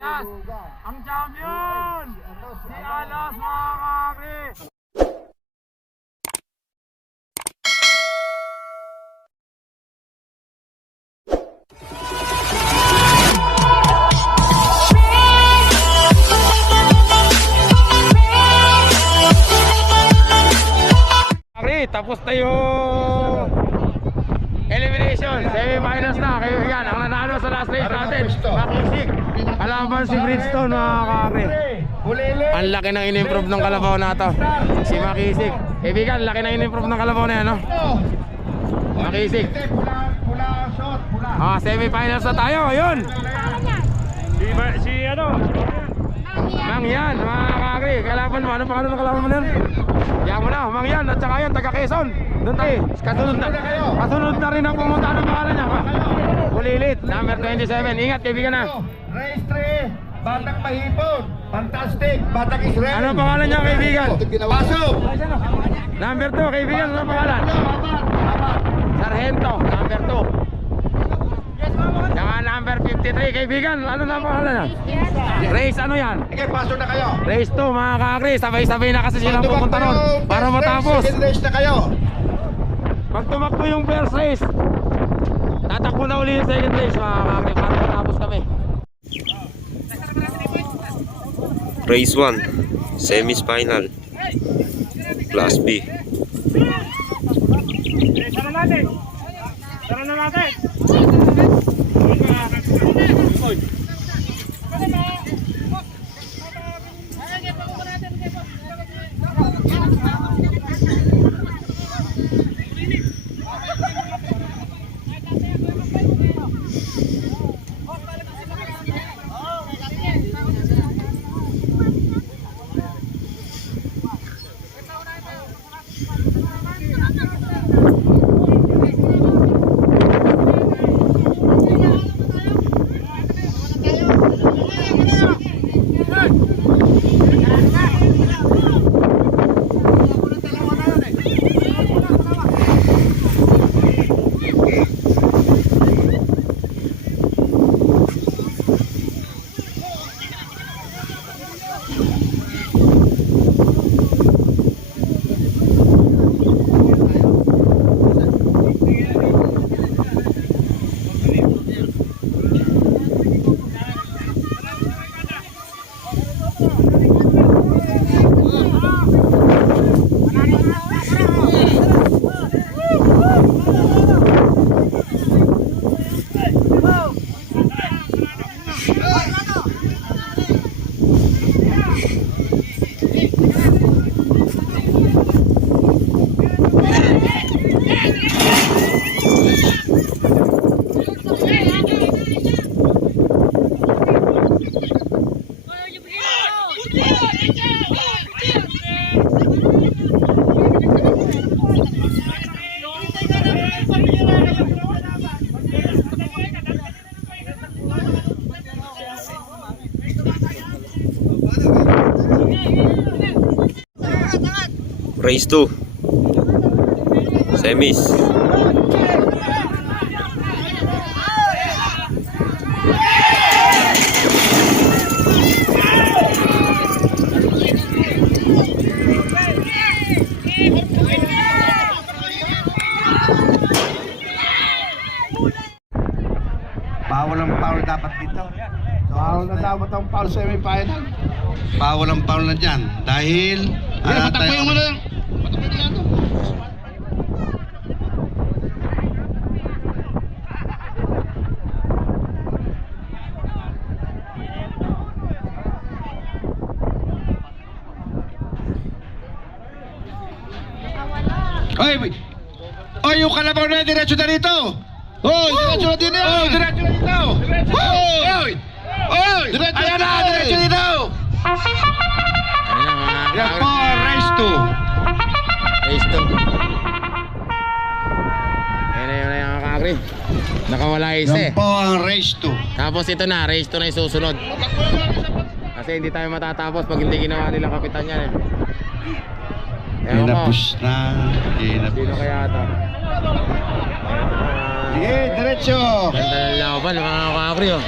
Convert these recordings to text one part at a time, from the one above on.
Ang champion! Si Alas, mga kakri! Tapos na yung elimination, semi-finals na. Kaibigan, ang nanalo sa last race natin, Makisig, kalaban si Bridgestone, mga kakri. Ang laki ng in-improve ng kalabaw na to, si Makisig. Kaibigan, laki ng in-improve ng kalabaw na yan, no? Makisig. Semi-finals na tayo, yun. Si ano? Mangyan, mga kakri. Kalaban mo, ano pangalan ng kalaban mo na yan? Yan mo na, Mangyan, at saka yan, taga Quezon. Doon tayo, kasunod na rin ang pumunta ng pangalan niya. Bulilit, number 27. Ingat, kaibigan na. Race 3, Batang Mahipon, Fantastic, Batang Israel. Ano pangalan niya, kaibigan? Pasok. Number 2, kaibigan, ano pangalan? Sargento, number 2. Saka number 53, kaibigan, ano na pangalan niya? Race ano yan? Okay, pasok na kayo. Race 2, mga kakri. Sabay-sabay na kasi silang pupunta nun para matapos. Second race na kayo. Pag tumakbo yung first race, tatakbo na uli yung second race, mga kakri, para matapos kami. Race 1, semi-final, Class B. Tara natin! Tara na natin! Race 2, semis. Bawal ang foul dapat dito. Bawal na dapat ang foul semi-final. Bawal ang foul na dyan. Dahil... patakbo yung ano. Patakbo yung ano. Oy, yung kalabaw na diretso na dito. Oy, diretso na dito. Oy, diretso na dito. Oy, oy, diretso na dito. Yan po, race 2. Race 2. Ayun na yung kakri. Nakawala isa eh. Yan po ang race 2. Tapos ito na, race 2 na yung susunod. Kasi hindi tayo matatapos pag hindi ginawa nilang kapitan yan eh. Inapos na. Sino kaya ito? Sige, diretso. Ganda ng laban, mga kakri oh.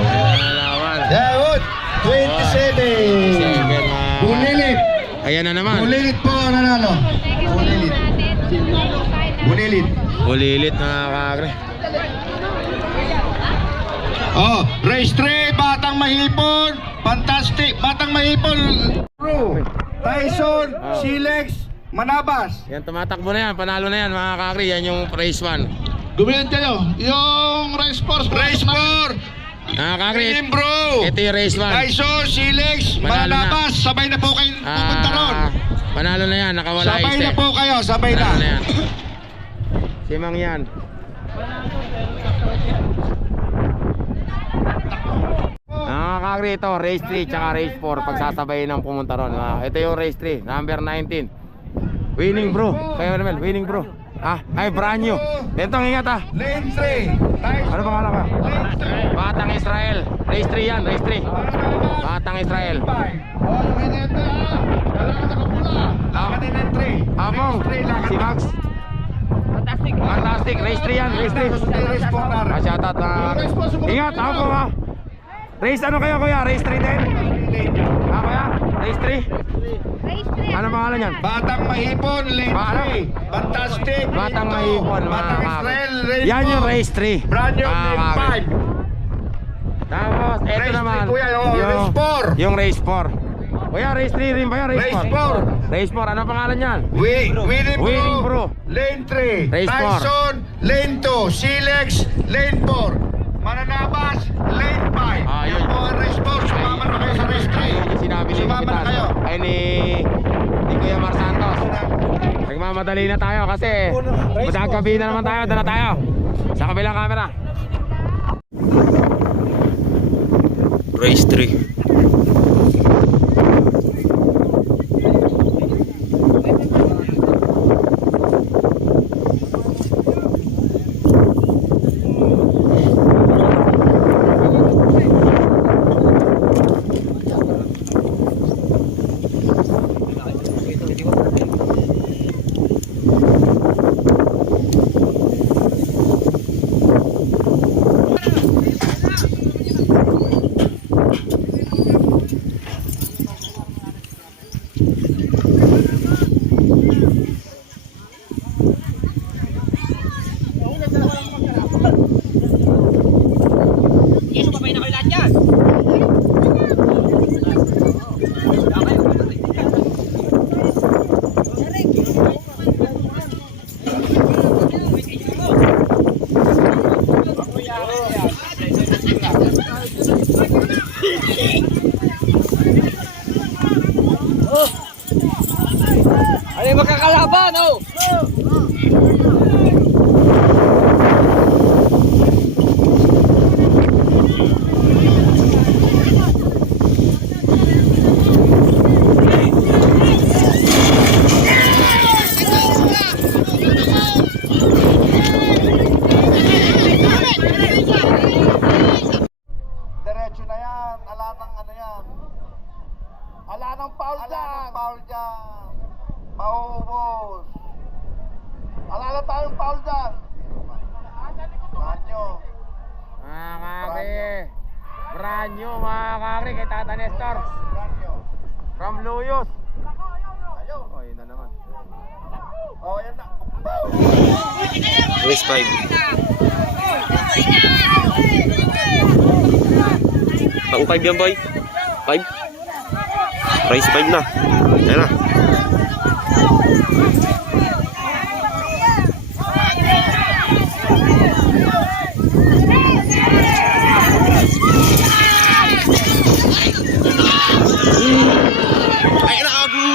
Ganda ng laban. Daud, 27. Second, Bulilit. Ayan na naman. Bulilit po ang nanalo. Bulilit. Bulilit. Bulilit mga kakre. Oh, race 3, Batang Mahipon. Fantastic. Batang Mahipon. Tyson, Silex, Manabas. Yan, tumatakbo na yan. Panalo na yan mga kakre. Yan yung race 1. Gumihan kayo. Yung race 4. Race 4. Mga kakre, Bro. ito yung race 1. Tyson, Silex, Manalo na. Manabas. Sabay na po kayo pupunta ron. Panalo na yan. Nakawala Sabay isa. na po kayo. Sabay Panalo na na. yan. Simang yan. Mga kakre, ito race 3 tsaka race 4 pagsasabay ng pumunta ron. Ito yung race 3, number 19. Winning bro. Kayo naman, winning bro. Ay Branyo. Bentong ingat Lane 3. Tyson. Ano pangalan ka? Lane 3. Batang Israel. Race 3 yan, race 3. Batang Israel. Oh, yung hinete Kailangan nakapula. Lakad din ng 3. Apong, si Max. Fantastic, race 3 yan, race 3. Race 4 na. Shoutout na. Ingat, ako ha. Race ano kayo kuya? Race 3 din? Kuya? Race 3? Ano pangalan yan? Batang Mahipon, Lane Paano? 3. Fantastic. Batang Mahipon, mga Batang kakre. Israel, Race 4. Yan yung race 3. Brand new Mga Lane kakre. 5. Tapos, eto Race naman. 3 kuya, race 4. Yung race 4. Kuya, race 3 rin ba yan? Race Race 4. Race 4, ano pangalan yan? Winning Bro. Lane 3. Race 4. Tyson, Lane 2. Silex, Lane 4. Mananabas, Lane 5. Yun. Yan po ang race 4. Sumama na kayo sa race 3. Ayun yung sinabi ni Sumama na kayo. Ay ni Kuya Mar Santos. Nagmamadali na tayo kasi magagabi na naman tayo. Dala tayo sa kabilang camera. Race 3. Ano yung magkakalaban, oh? Diretso na yan. Ala ng ano yan. Ala ng foul dyan. Ala ng foul dyan. Maubos. Ala na tayong foul dyan. Manyo. Mga kakre. Brand new mga kakre kay Tata Nestor. From Luyos. Oh, yun na naman. Oh, yan na. Race 5. Pang 5 yan boy. 5. Race 5 na. Ayan na. Ay na abu.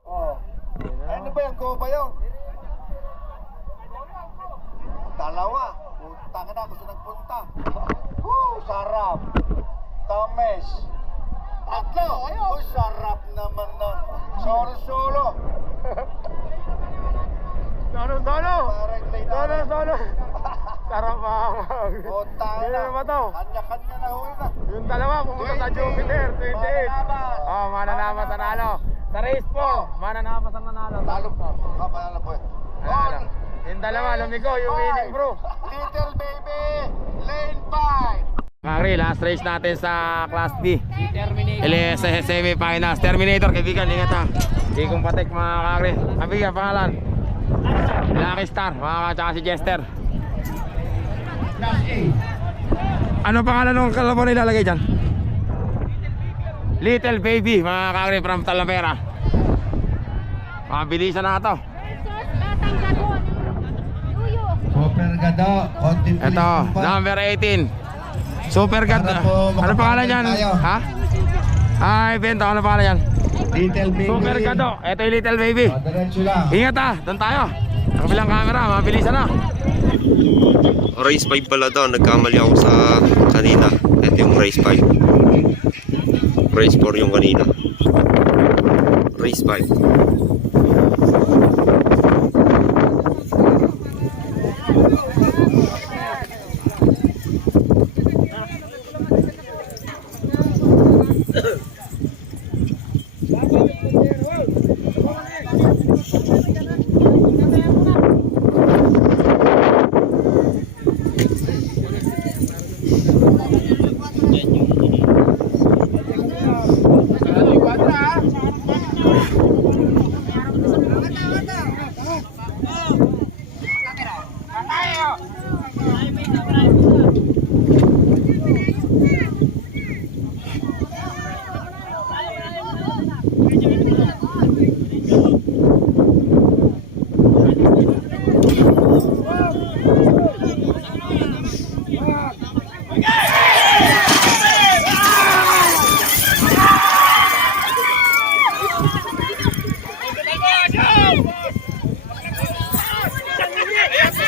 Ano ba yung go ba yun? Dalawa. Punta ka na, gusto nagpunta. Sarap. Tamis. Tatlo. Sarap naman nun. Solo. Solo! Parang lay Solo! Sarap mamang. Punta ka Sino na. ba to? Kanya-kanya na huli na. Yung dalawa pumunta sa Jupiter, 28. Oh, mananabas nanalo. Sa race 4, mananabas ang nanalo. Talo po. Panalo po. Nanalo. Yung dalawa, lumigo, yung winning bro. Little baby. Lane 5. Kakri, last race natin sa Class D. LSS semi-finals. Terminator, kaibigan, ingat ha. Kikong Patek mga kakri. Kaibigan, pangalan. Lucky Star, mga tsaka si Jester. Ano pangalan ng kalabaw na ilalagay dyan? Little Baby, mga kakri from Talavera. Mabilisan na ito. Super Gado. Ito, number 18. Super God. Para po Ano pangalan yan? tayo. Ha? Ay, Bento, ano pangalan yan? Little baby. Super God. Ito yung Little Baby. Diretso lang. Ingat ha, doon tayo. Ang kabilang camera, mabilisan na. Race 5 pala daw. Nagkamali ako sa kanina. Ito yung race 5. Race 4 yung kanina. Race 5.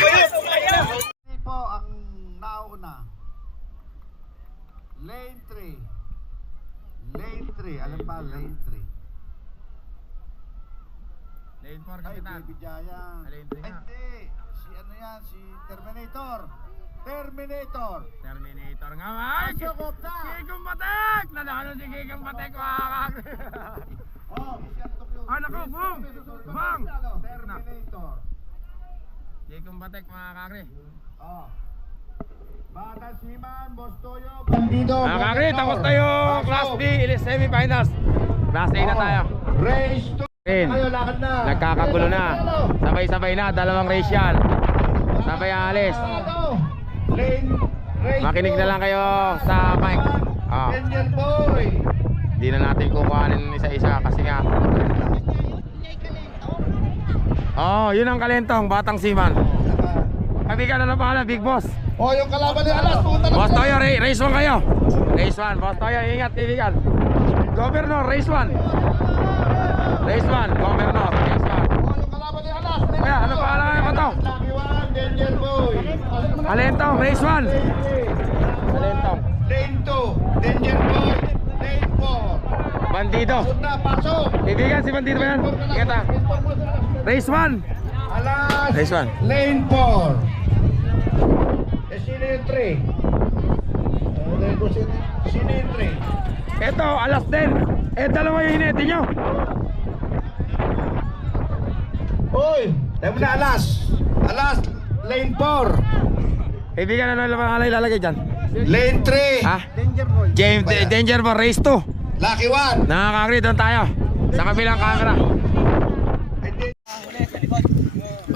Hindi po ang nauna. Lane 3. Lane 3. Alam ba, lane 3. Lane 4, Ay, Baby Jaya. Lane 3 nga. Hindi. Si ano yan? Si Terminator. Terminator. Terminator nga man. Pasok na. Kikong Patek! Nanalo si Kikong Patek, mga kakri. Oh, Ano ko, boom! Bang! Terminator. Kikong Patek, mga kakri. Oh. Bata Siman, Bostoyo, Bandido. Mga kakri, tapos tayo Class D, semi-finals. Class A na tayo. Race 2. Kayo, lakad na. Nagkakagulo na. Sabay-sabay na, dalawang race yan. Sabay alis. Makinig na lang kayo sa mic. Oh. Daniel Boy. Hindi na natin kukuhanin isa-isa kasi nga. Oh, yun ang Kalentong, Batang Siman. Kaibigan, ano pangalan? Big Boss. Oh, yung kalaban ni Alas, pumunta na. Boss Toyo, race 1 kayo. Race 1, Boss Toyo, ingat kaibigan. Governor, race 1. Race 1, Governor, race 1. Oh, yung kalaban ni Alas. Kaya, ano pangalan kayo pa to? Lucky One, Daniel Boy. Kalentong, race 1. Kalentong. Lane 2, Daniel Boy. Lane 4. Bandido. Punta, pasok. Kaibigan, si Bandido ba yan? Ingat ha. Race 1. Alas. Race 1. Lane 4. Sino yung 3? Sino yung 3? Ito, alas din. Dalawa yung hinete nyo. Uy, tayo mo na Alas. Alas, lane 4. Kaibigan, ano yung pangalan ilalagay dyan? Lane 3. Ha? James, Danger Boy, race 2. Lucky One. Nakakagri, doon tayo. Sa kabilang camera.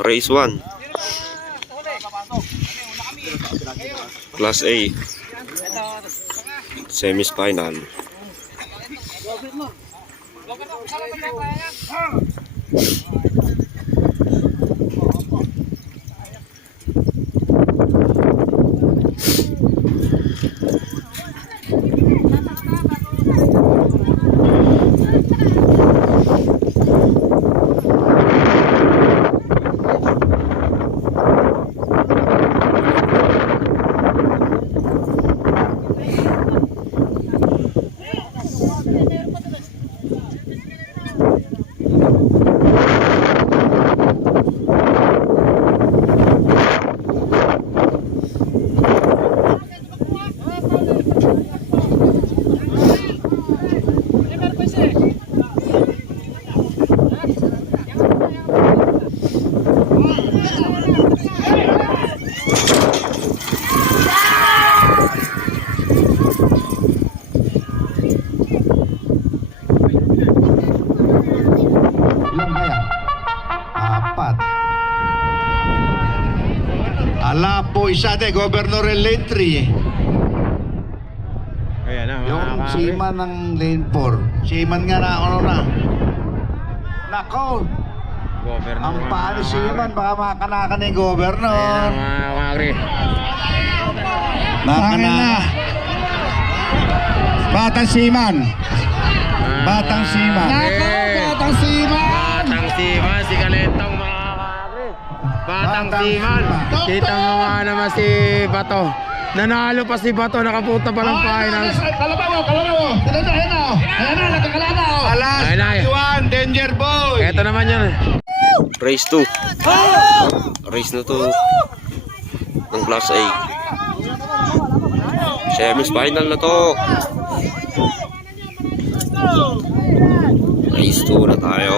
Race 1. Class A. Semi-final. Ilan kaya? 4. Ala po isa de Governor Lane 3 Ayan na, mga Yung kakri. seaman ng Lane 4. Seaman nga na ano na. Nako, Governor, ang mga paano kakri. seaman baka makanaka na yung Governor. Ayan na, mga kakri. Nakana. Batang seaman. Batang seaman. Nako, Batang seaman. Batang Siman, si Kalentong, mga kakri. Batang Siman. Kita mo nga naman si Bato. Nanalo pa si Bato, nakapunta pa ng finals. Kalabaw. Ayan na, nagkakalala. Alas, Ayan na. Juan, Danger Boy. Ito naman yan. Race 2. Race na to ng Class A. Semi-final na to. Race 2 na tayo.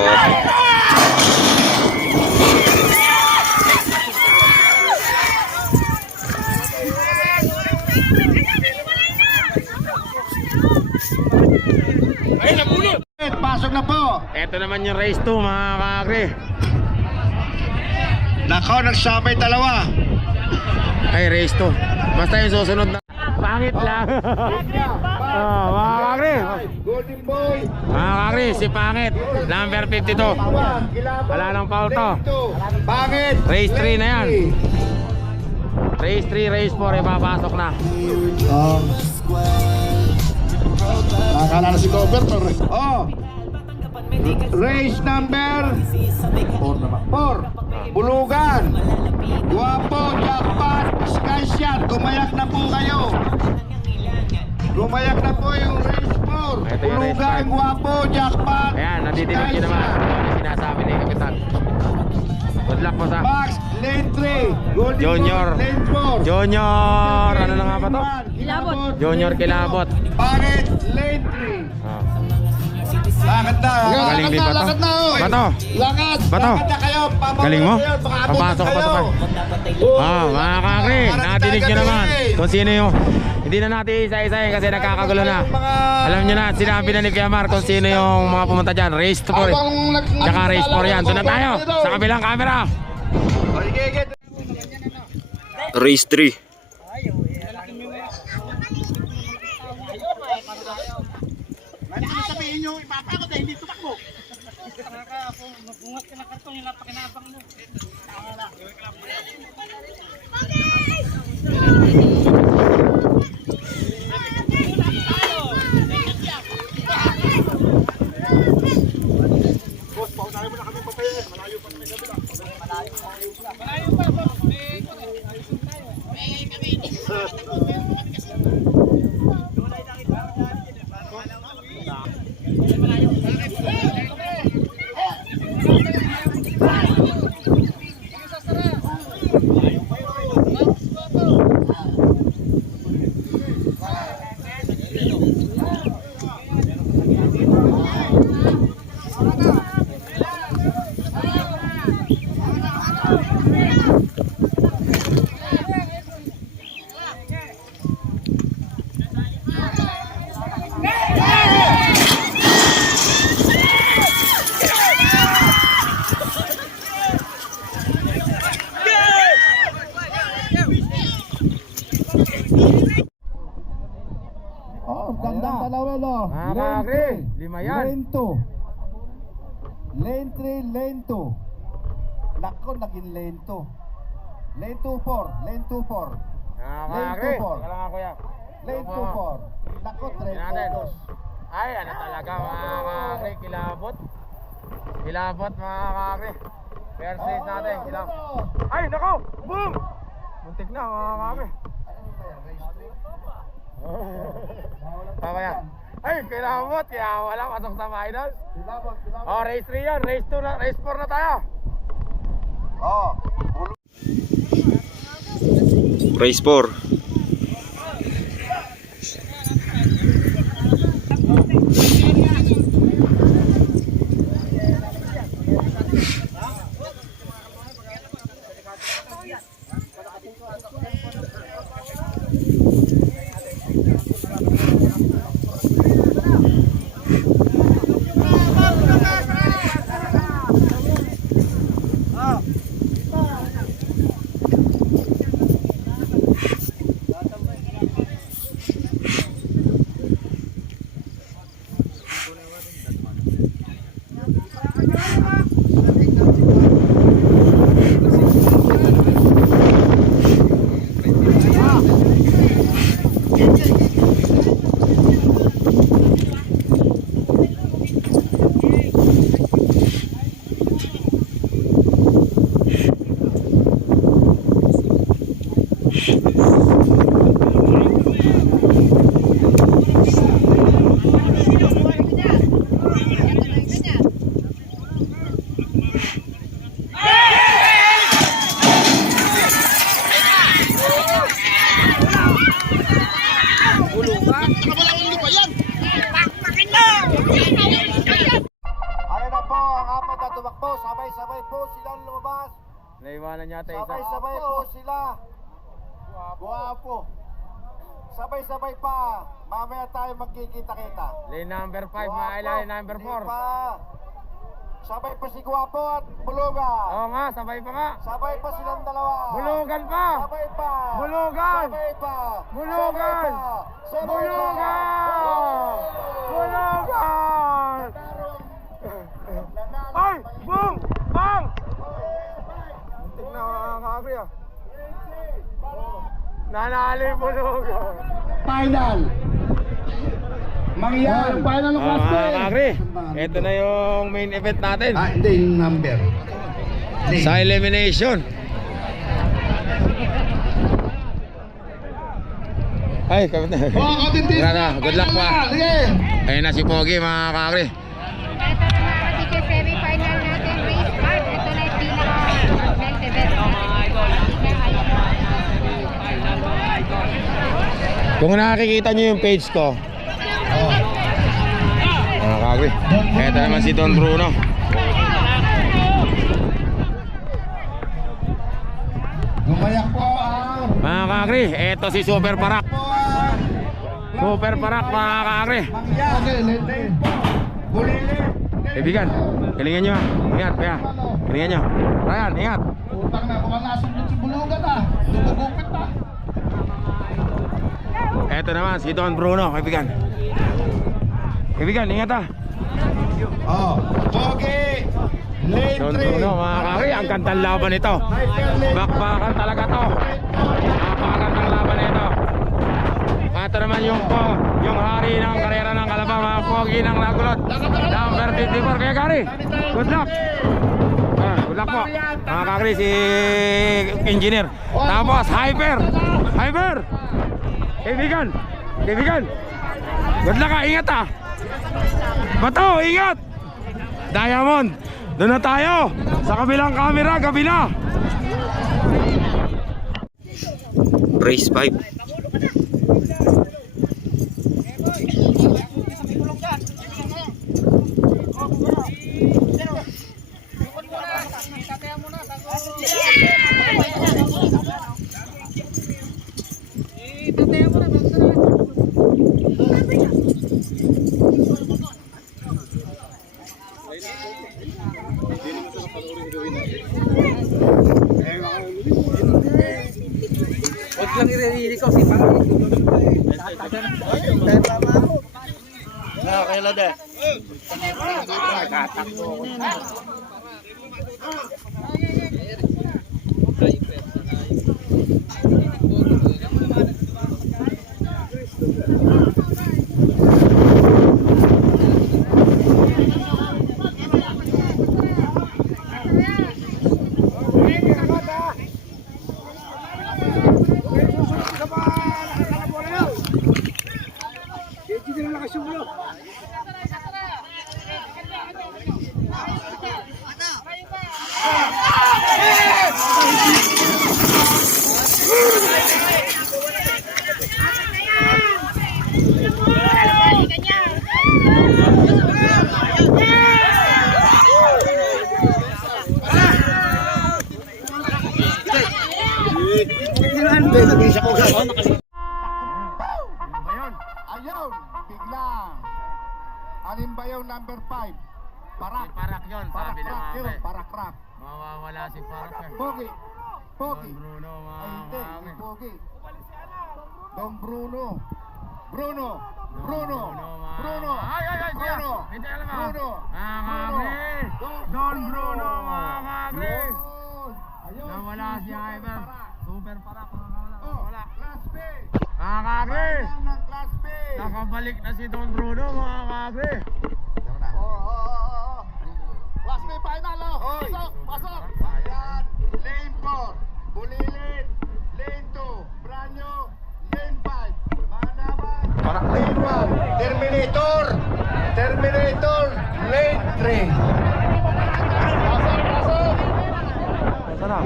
Pasok na po. Ito naman yung race 2, mga kakri. Nako, nagsabay dalawa. Ay, race 2. Basta yung susunod na. Pangit lang. Oh, mga kakri. Golden Boy. Mga kakri, si Pangit. Number 52. Wala nang foul to. Pangit. Race 3 na yan. Race 3, race 4, ipapasok na. Nakakala na si Governor. Oh. Race number 4 naman. 4. Bulugan. Guwapo, jackpot, skyshot. Gumayak na po kayo. Gumayak na po yung race 4. Ito yung race Bulugan, 5. guwapo, jackpot. Ayan, natidinig nyo naman. Ano yung sinasabi ni Kapitan. Good luck po sa Max, lane 3. Golden Junior. Boy, lane 4. Junior. Ano na nga ba to? Kilabot. Junior Kilabot. Pangit, lane 3. Oh. Lakad na. Galing din ba to? Lakad na. oy. Bato. Lakad. Bato. Lakad na kayo. Pababa Galing mo? kayo, baka abutan Papasok pa to kayo. pa. Ah, mga kakri, natinig nyo naman kung sino yung... Hindi na natin isa-isahin kasi nagkakagulo na. Alam nyo na, sinabi na ni Kiamar kung sino yung mga pumunta dyan. Race 2 tsaka race 4 yan. Doon na tayo, sa kabilang camera. Race 3. Sabihin nyo, ipapakot ay hindi tumakbo. Bungat ka ng kartong yung napakinabang mo. Mga lane kakri, 3, lima yan. lane 2. Lane 3, lane 2. Nako, naging lane 2. Lane 2-4, lane 2-4. Mga Lane kakri, 2-4. teka lang nga kuya. Lane 2-4. Nako, Tingnan natin. 3-4. Ay, ano talaga mga kakri, kilabot. Kilabot mga kakri. First stage natin, kilabot. Ay, nako! Boom! Muntik na mga kakri. Papaya. Ay, kilabot. Kaya wala, pasok sa finals. Oh, race 3 yan. Race 2 na, race 4 na tayo. Oh, Race 4. ayun na po, ang apat na tumakbo. Sabay-sabay po silang lumabas. Naiwanan yata isa. Sabay-sabay po sila. Guwapo. Sabay-sabay pa. Mamaya tayo magkikita-kita. Lane number 5, mga kailangan number 4. Hindi pa. Sabay pa si Guwapo at Buluga. Oo nga, sabay pa nga. Sabay pa silang dalawa. Bulugan pa! Sabay pa. Bulugan! Sabay pa. Bulugan! Sabay pa. Bulugan! Bulugan! Ay! Boom! Bang! Muntik na mga kakri ah. Nanalo yung Bulugan. Final. Mangyayari final ng class Mga kakri, ito na yung main event natin. Hindi yung number. Sa elimination. Ay, kapit na. Wala na, good luck pa. Sige. Ayun na si Pogi mga kakri. Ito na mga ticket semi-final natin, race 5. Ito na yung pinaka-best event. Kung nakikita nyo yung page ko, mga kakri, ito naman si Don Bruno. Gumayak po ang Mga kakri, ito si Super Parak. Super Parak mga kakri. mangyari. Lente po. Bulili. Kaibigan, galingan nyo. Ingat, kaya. Galingan nyo. Ryan, ingat. Utang na, baka nasunod si Bulugan ah. Lumugupit ah. Ito naman si Don Bruno, kaibigan. Kaibigan, ingat ah. Oh, Pogi. Lane Don 3. Bruno, mga kakri, ang gandang laban ito. Bakbakan talaga to. Napakagandang laban ito. Ito naman yung hari ng karera ng Kalabaw, mga Pogi ng Lagulot. Number 54, kaya kari. Good luck. Good luck po. Mga kakri, si engineer. Tapos, Hyper. Hyper. Kaibigan. Kaibigan. Good luck ah, ingat ah. Bato, ingat. Diamond. Doon na tayo. Sa kabilang camera, gabi na. Race 5. Huwag lang i-ready ko si Pang. Ayun, biglang. Alin ba yung number 5? Parak. Parak yun, sabi ng Parak yun, ate. parak-rak. Mawawala si Parak yan. Pogi. Pogi. Don Bruno, Ay, hindi, mga hindi Pogi. Don Bruno. Bruno. Bruno. Bruno. Ay, ay, ay, siya. Bruno. Hindi alam mo. Bruno. Mga Bruno. kagre. Don Bruno, mga kagre. Yun. Ayun. Nawala si Ivan. Super Parak, mga kagre. Oh, Wala. Class B. Mga kagre. Final ng Class B. Nakabalik na si Don Bruno, mga kagre. Class B final, oh. Pasok, pasok. Ayan. Lane 4, Bulilit. Lane 2, Branyo. Lane 5, Manaman. Lane 1, Terminator. Terminator. Lane 3. Pasok, pasok. Sarap.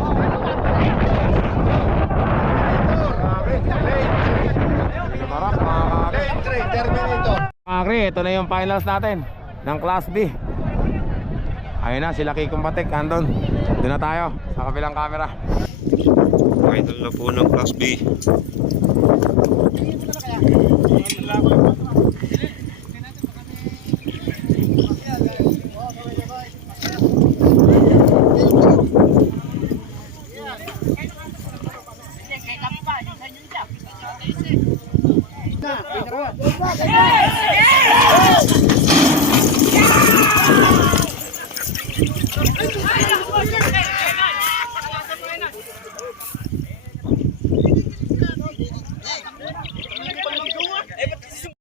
Parak, mga kagre. Lane 3, Terminator. Kagre, ito na yung finals natin ng Class B. Ayun na, sila Kikong Batik, andun. Doon na tayo, sa kabilang camera. Final na po ng Class B.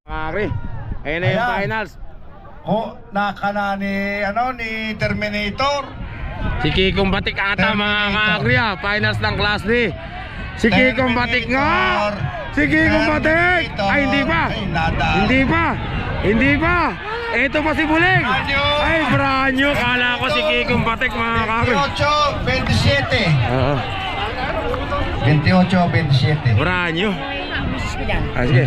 Kagre, ayun na yung Ayan. finals. Nakana ni Terminator. Si Kikong Batik ata, mga kagre, finals ng Class B. Si Kikong Batik nga! Si Kikong Batik! Ay, hindi pa! Hindi pa! Hindi pa! Ito pa si Buling! Ay, Branyo! Kala ko si Kikong Batik, mga kagre. 28-27. Oo, 28-27. Branyo. Ah, sige.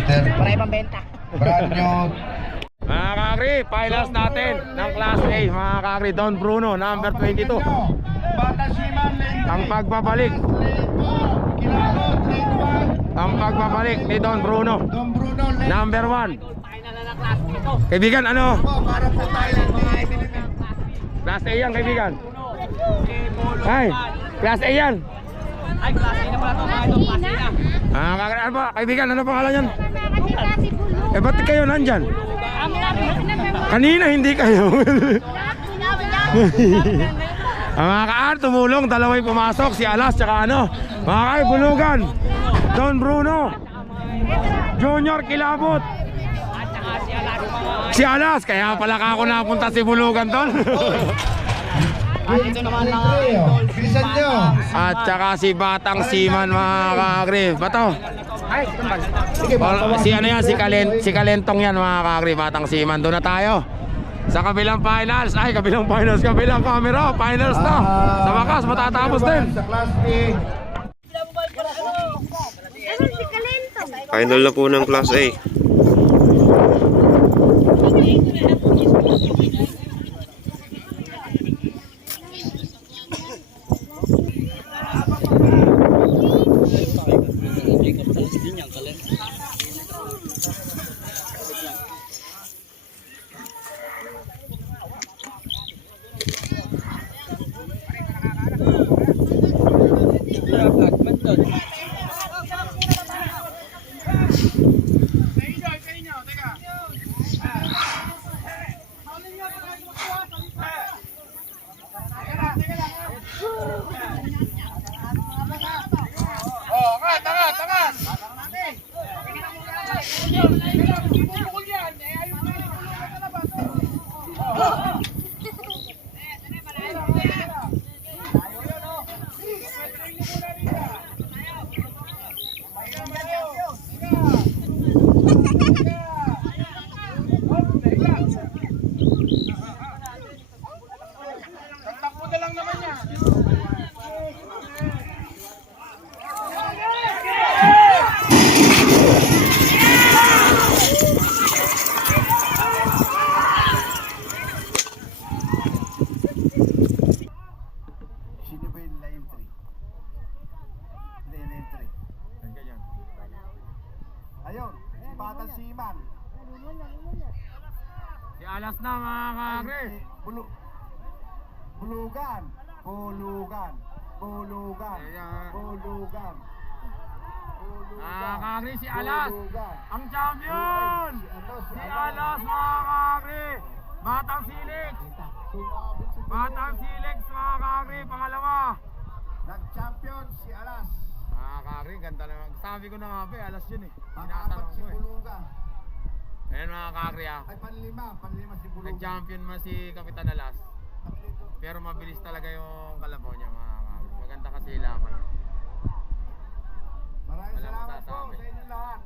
Branyo. Mga kagre, finals natin ng Class A, mga kagre. Don Bruno, number 22. Batasiman lane Ang pagbabalik. Kilabot lane 1. Ang pagbabalik ni Don Bruno, Don Bruno lane number 1. Kaibigan, ano? Para po tayo ng mga Pilipin. Class A yan, kaibigan. Ay, Class A yan. Ay, klase na pala ito, mga ito, klase na. Ano ba, kaibigan, ano pangalan yan? Kasi Bulo. Eh, ba't kayo nandyan? Ang number Kanina hindi kayo. 1. Ang mga kaan, tumulong, dalaway pumasok, si Alas, tsaka ano, mga kay Bulugan, Don Bruno, Junior Kilabot, At saka si Alas, mga si Alas, kaya pala ka ako napunta si Bulugan doon. dito naman mga Bilisan nyo. At saka si Batang Siman, mga kagre. Bato. Si ano yan, si Kalentong yan, mga kagre, Batang Siman. Doon na tayo sa kabilang finals. Ay, kabilang finals, kabilang camera. Finals na. Sa wakas, matatapos din. Sa Class B. Ano si Kalento? Final na po ng Class A. lane 3. Hindi, lane 3. Ganyan. Ayun, si Batang Siman. Si Alas na mga kakri. Bulugan. Bulugan. Bulugan. Ayan. Bulugan. Mga kakri, si Alas. Bulugan. Ang champion! Si Alas mga kakri. Batang Silix. Batang Silix mga kakri, pangalawa. Nag-champion si Alas. Mga kakri, ganda naman. Sabi ko na nga ba, Alas yun eh. Pang-apat Tinatanong si ko eh. Bulugan. Ayan mga kakri ah. Ay, panlima si Bulugan. Nag-champion man si Kapitan Alas. Pero mabilis talaga yung kalabaw niya mga kakri. Maganda kasi laban. Maraming Walang salamat po masasabi. sa inyo lahat.